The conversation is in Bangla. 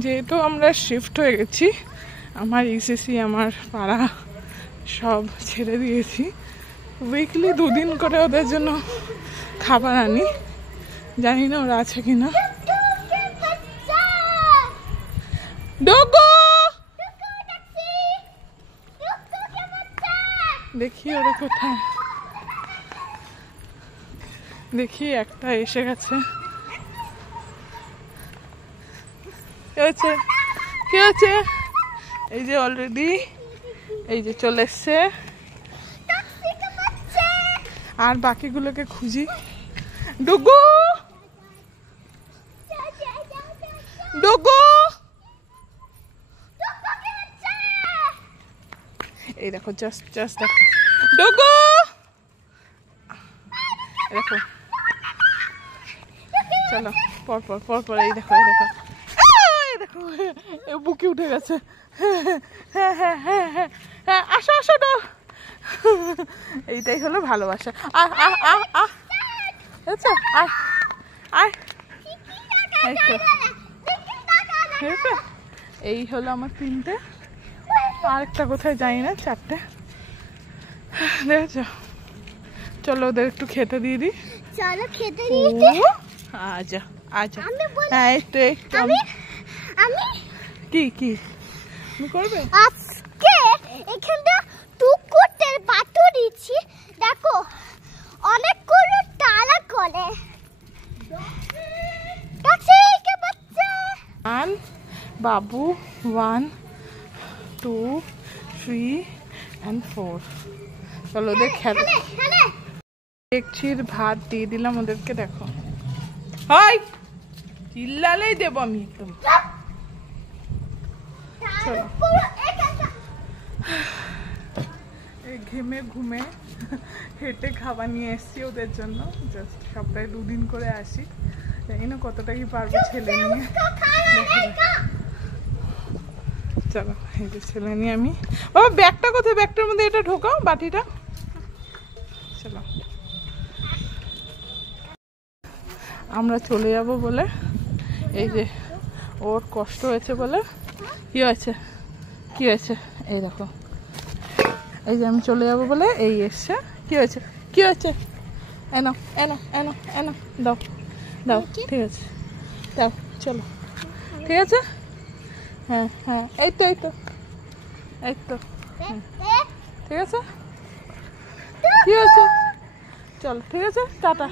যেহেতু আমরা শিফট হয়ে গেছি, আমার ইসিসি আমার পাড়া সব ছেড়ে দিয়েছি। উইকলি 2 দিন করে ওদের জন্য খাবার আনি, জানি না ওরা আছে কিনা। দেখি ওরা কোথায়, দেখি একটা এসে গেছে। কি হচ্ছে? এই যে অলরেডি এই যে চলে এসছে, আর বাকিগুলোকে খুঁজি। ডুগু ডুগু, এই দেখো জাস্ট দেখো ডুগু, দেখো চলো পর এই দেখো বুকে উঠে গেছে। হ্যাঁ আসো এইটাই হলো ভালোবাসা। এই হলো আমার 3টে, আরেকটা কোথায় জানি না, 4টে। দেখেছো? চলো ওদের একটু খেতে দিয়ে দিই। চলো খেতে দিতে। আচ্ছা হ্যাঁ একটু আমি কি তুমি করবে? আজকে এখানটা টুকুটের পাথর দিচ্ছি, দেখো অনেকগুলো তালা করে। বাবু 1 2 3 and 4। চলো ওদের খেলা। দেখছির ভাত দিয়ে দিলাম ওদেরকে, দেখো হাই চিল্লালেই দেবো আমি একদম। চলো ঘুমে হেঁটে খাবার নিয়ে এসছি ওদের জন্য, জাস্ট সপ্তাহে 2 দিন করে আসি, জানি না কতটা কি পারবো ছেলে নিয়ে। চলো এই যে ছেলে নিয়ে আমি, বাবা ব্যাগটা কোথায়? ব্যাগটার মধ্যে এটা ঢোকাও, বাটিটা। চলো আমরা চলে যাব বলে, এই যে ওর কষ্ট হয়েছে বলে। কি হয়েছে এই দেখো, এই যে আমি চলে যাব বলে এই এসছে। কি হয়েছে এনো দাও ঠিক আছে, দাও চলো ঠিক আছে। হ্যাঁ এই তো ঠিক আছে। কি হয়েছে? চলো ঠিক আছে, টাটা।